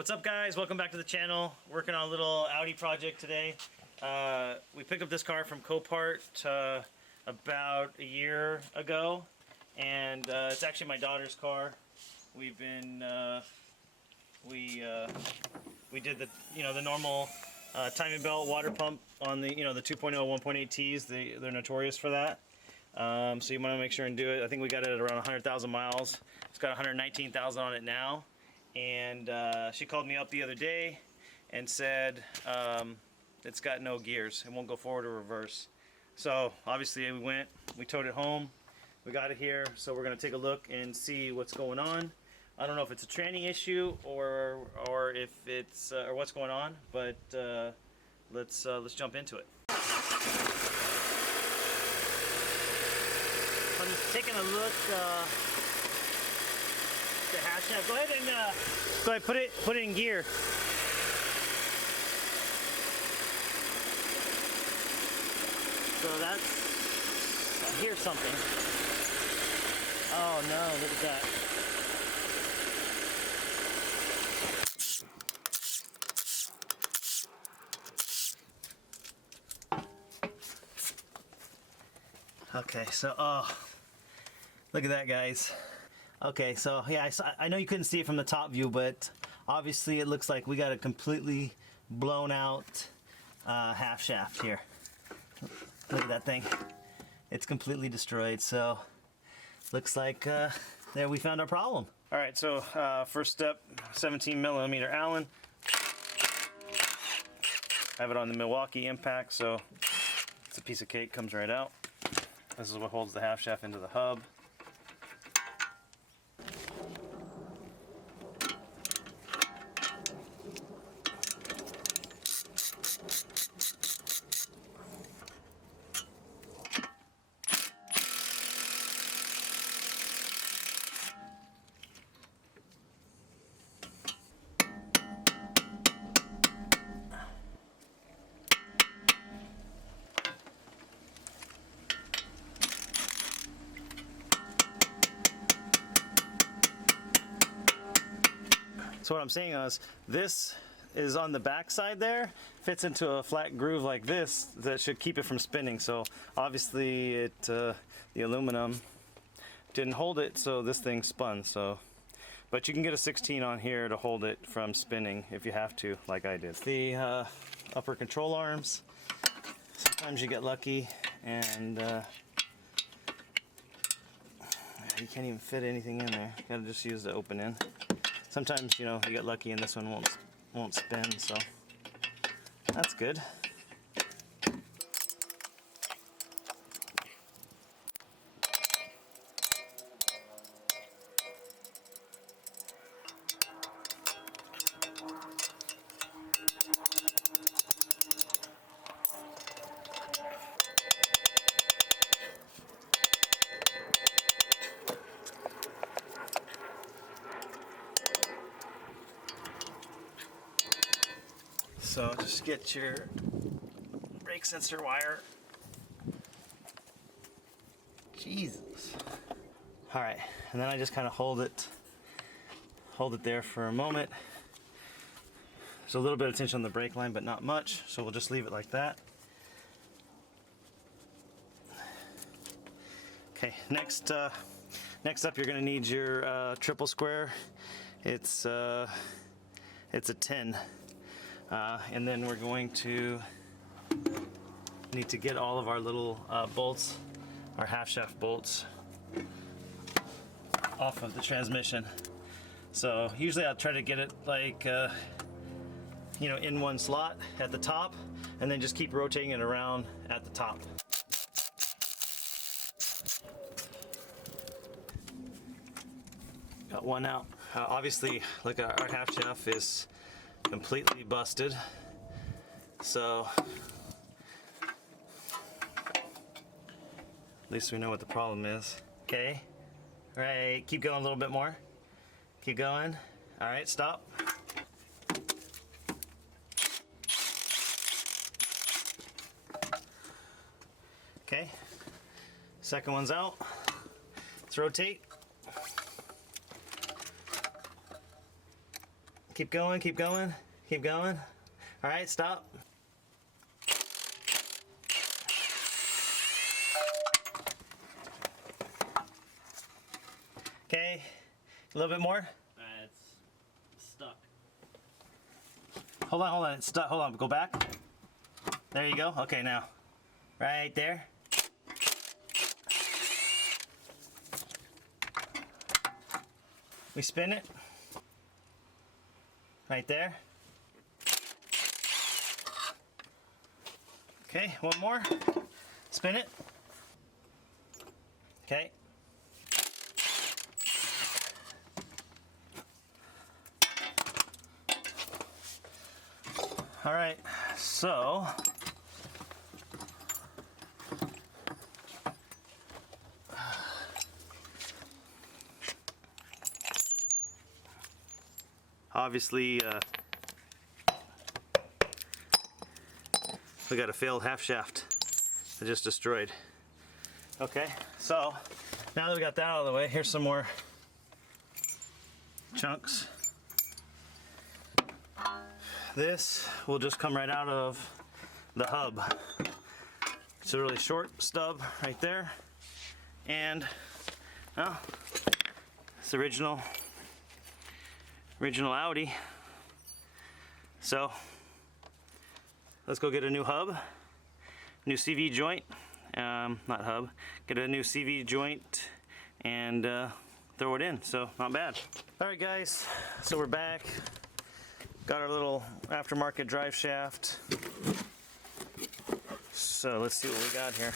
What's up, guys? Welcome back to the channel. Working on a little Audi project today. We picked up this car from Copart about a year ago, and it's actually my daughter's car. We've been we did the normal timing belt water pump on the the 2.0 1.8 T's. They're notorious for that. So you want to make sure and do it. I think we got it at around 100,000 miles. It's got 119,000 on it now. And she called me up the other day and said it's got no gears. It won't go forward or reverse. So obviously we towed it home, we got it here, so we're going to take a look and see what's going on. I don't know if it's a tranny issue or if it's or what's going on, but let's jump into it. I'm just taking a look. The half-shaft. Go ahead and put it in gear. So I hear something. Oh no, look at that. Okay, so look at that, guys. Okay, so yeah, I know you couldn't see it from the top view, but obviously it looks like we got a completely blown out half shaft here. Look at that thing. It's completely destroyed, so looks like there we found our problem. All right, so first step, 17mm Allen. I have it on the Milwaukee impact, so it's a piece of cake, comes right out. This is what holds the half shaft into the hub. So what I'm saying is, this is on the back side there, fits into a flat groove like this that should keep it from spinning. So obviously the aluminum didn't hold it, so this thing spun. So, but you can get a 16 on here to hold it from spinning if you have to, like I did. The upper control arms, sometimes you get lucky and you can't even fit anything in there. You gotta just use the open end. Sometimes, you get lucky and this one won't spin, so that's good. So just get your brake sensor wire. Jesus. All right, and then I just kind of hold it there for a moment. There's a little bit of tension on the brake line, but not much, so we'll just leave it like that. Okay, next up you're gonna need your triple square. It's a 10. And then we're going to need to get all of our little bolts, our half shaft bolts, off of the transmission. So usually I'll try to get it like in one slot at the top, and then just keep rotating it around at the top. Got one out. Obviously, look, our half shaft is completely busted, so at least we know what the problem is. Okay, all right, keep going a little bit more. Keep going. All right, stop. Okay, second one's out. Let's rotate. keep going, keep going, keep going. All right, stop. Okay, a little bit more. It's stuck. Hold on, it's stuck. Hold on, go back. There you go. Okay, now, right there. We spin it. Right there. Okay, one more. Spin it. Okay. All right, so obviously we got a failed half shaft I just destroyed. Okay, so now that we got that out of the way, here's some more chunks. This will just come right out of the hub. It's a really short stub right there, and oh, it's original Audi. So let's go get a new hub, new CV joint, not hub, get a new CV joint and throw it in. So not bad. All right guys, so we're back. Got our little aftermarket drive shaft. So let's see what we got here.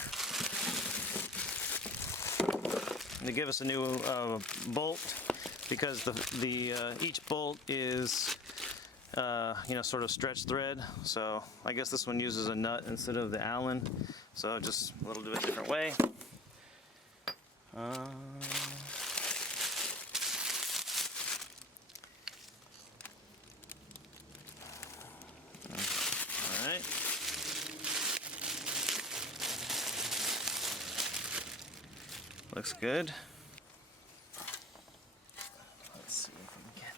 They give us a new bolt because each bolt is sort of stretch thread. So I guess this one uses a nut instead of the Allen. So just a little bit different way. Looks good. Let's see if we can get.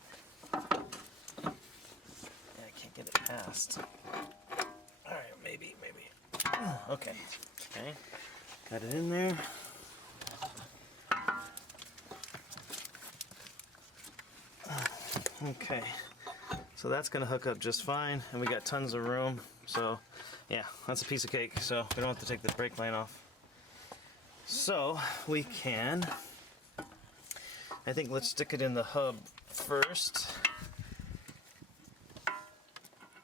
Yeah, I can't get it past. All right, maybe. Okay. Okay. Got it in there. Okay. So that's gonna hook up just fine, and we got tons of room. So, yeah, that's a piece of cake. So we don't have to take the brake line off. So we can, I think let's stick it in the hub first.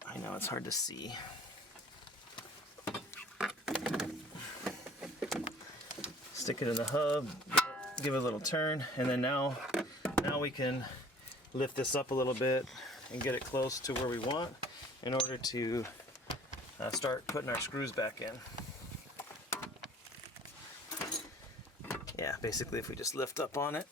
I know it's hard to see. Stick it in the hub, give it a little turn, and then now we can lift this up a little bit and get it close to where we want in order to start putting our screws back in. Yeah, basically if we just lift up on it.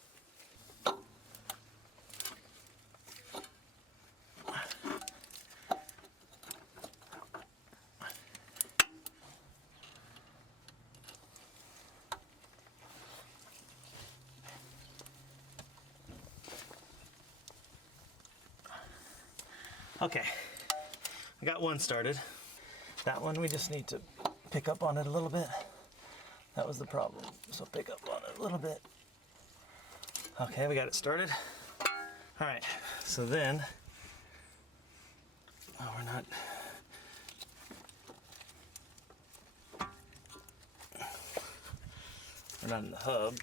Okay, I got one started. That one we just need to pick up on it a little bit. That was the problem, so pick up on it a little bit. Okay, we got it started. All right, so then, oh, we're not in the hub.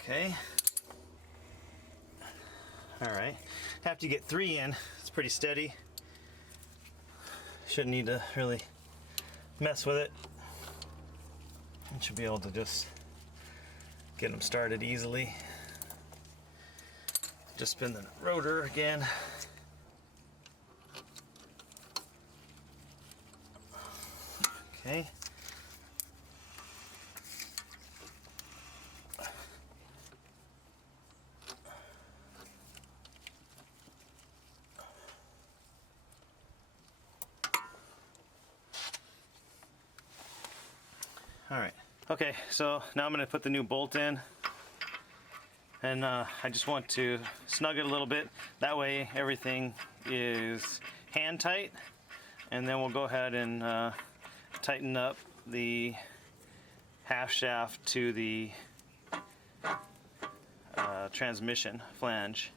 Okay. All right. After you get 3 in, it's pretty steady. Shouldn't need to really mess with it. You should be able to just get them started easily. Just spin the rotor again. Okay. All right. Okay, so now I'm going to put the new bolt in. And I just want to snug it a little bit. That way everything is hand tight. And then we'll go ahead and tighten up the half shaft to the transmission flange.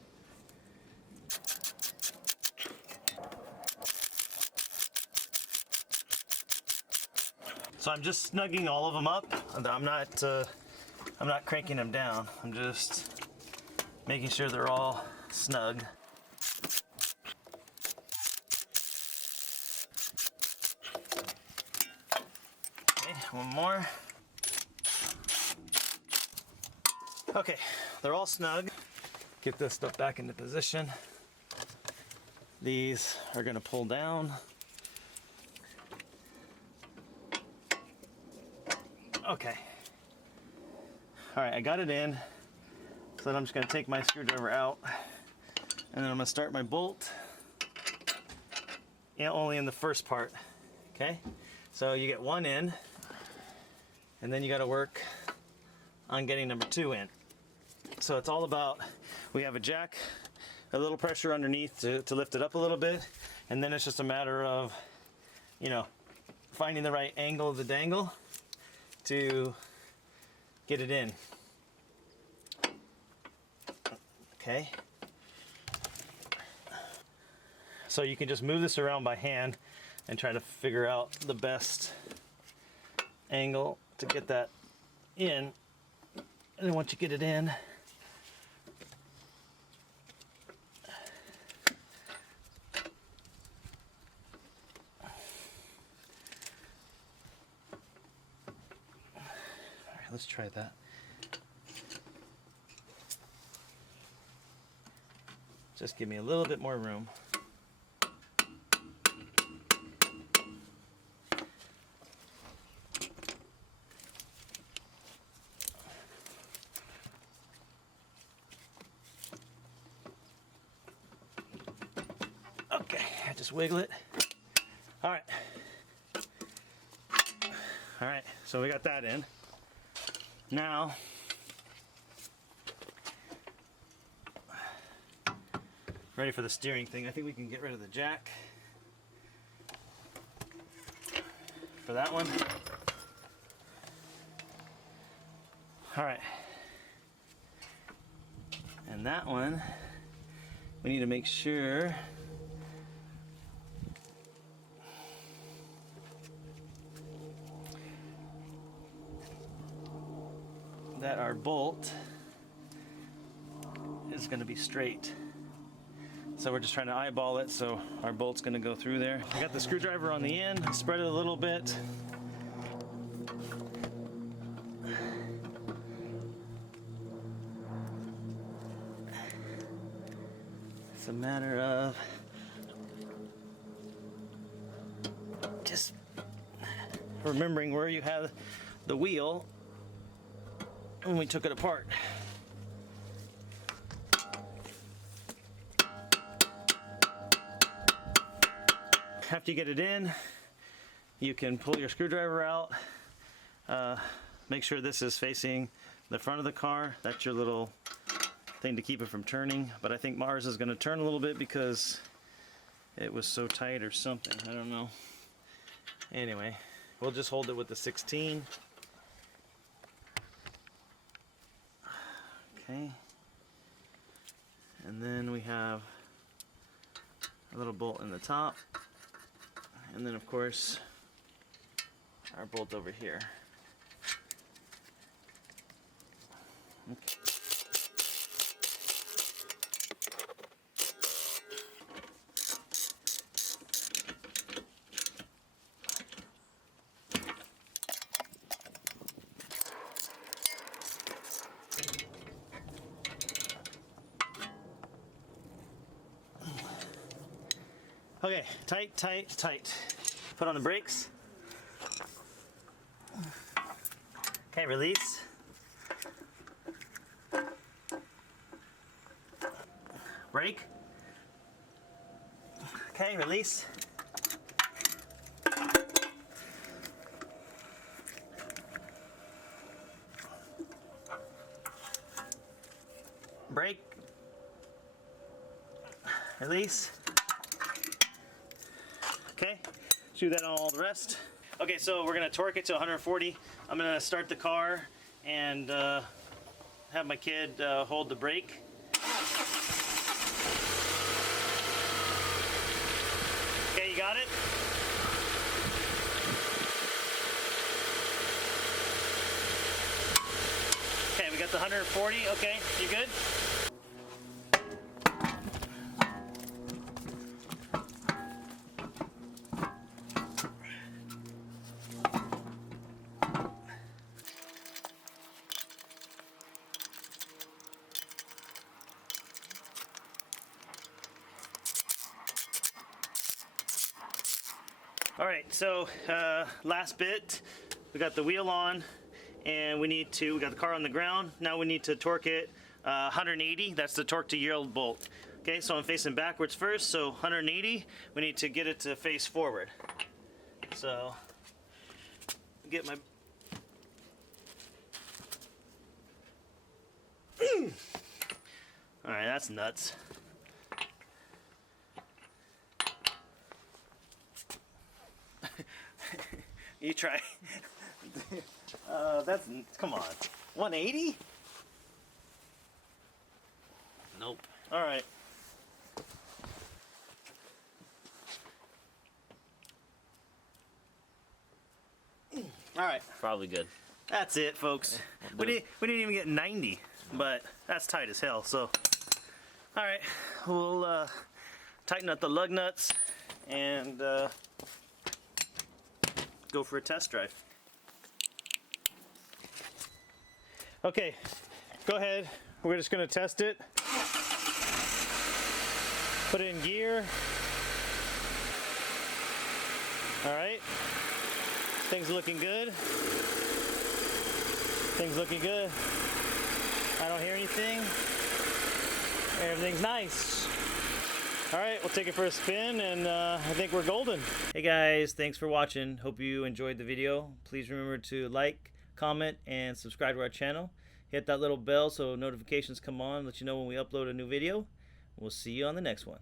So I'm just snugging all of them up. I'm not cranking them down. I'm just making sure they're all snug. Okay, one more. Okay, they're all snug. Get this stuff back into position. These are going to pull down. Okay. All right, I got it in. So then I'm just going to take my screwdriver out, and then I'm going to start my bolt. Yeah, only in the first part. Okay. So you get one in, and then you got to work on getting number 2 in. So it's all about, we have a jack, a little pressure underneath to lift it up a little bit, and then it's just a matter of, you know, finding the right angle of the dangle to get it in. Okay. So you can just move this around by hand and try to figure out the best angle to get that in. And then once you get it in, let's try that. Just give me a little bit more room. Okay, I just wiggle it. All right. All right, so we got that in. Now, ready for the steering thing. I think we can get rid of the jack for that one. All right. And that one, we need to make sure that our bolt is going to be straight. So we're just trying to eyeball it so our bolt's going to go through there. I got the screwdriver on the end, spread it a little bit. It's a matter of just remembering where you have the wheel when we took it apart. After you get it in, you can pull your screwdriver out. Make sure this is facing the front of the car. That's your little thing to keep it from turning. But I think Mars is going to turn a little bit because it was so tight or something. I don't know. Anyway, we'll just hold it with the 16. Okay. And then we have a little bolt in the top. And then of course our bolt over here. Okay. Okay, tight, tight, tight. Put on the brakes. Okay, release. Brake. Okay, release. brake, release. Okay, do that on all the rest. Okay, so we're gonna torque it to 140. I'm gonna start the car and have my kid hold the brake. Okay, you got it? Okay, we got the 140. Okay, you good? All right, so last bit, we got the wheel on, and we got the car on the ground. Now we need to torque it 180. That's the torque to yield bolt. Okay, so I'm facing backwards first, so 180. We need to get it to face forward. So get my. All right, that's nuts. You try. Come on. 180? Nope. All right. All right. Probably good. That's it, folks. We didn't even get 90, but that's tight as hell. So, all right, we'll tighten up the lug nuts and go for a test drive. Okay, go ahead. We're just gonna test it. Put it in gear. All right. Things looking good. Things looking good. I don't hear anything. Everything's nice. All right, we'll take it for a spin, and I think we're golden. Hey guys, thanks for watching. Hope you enjoyed the video. Please remember to like, comment, and subscribe to our channel. Hit that little bell so notifications come on, let you know when we upload a new video. We'll see you on the next one.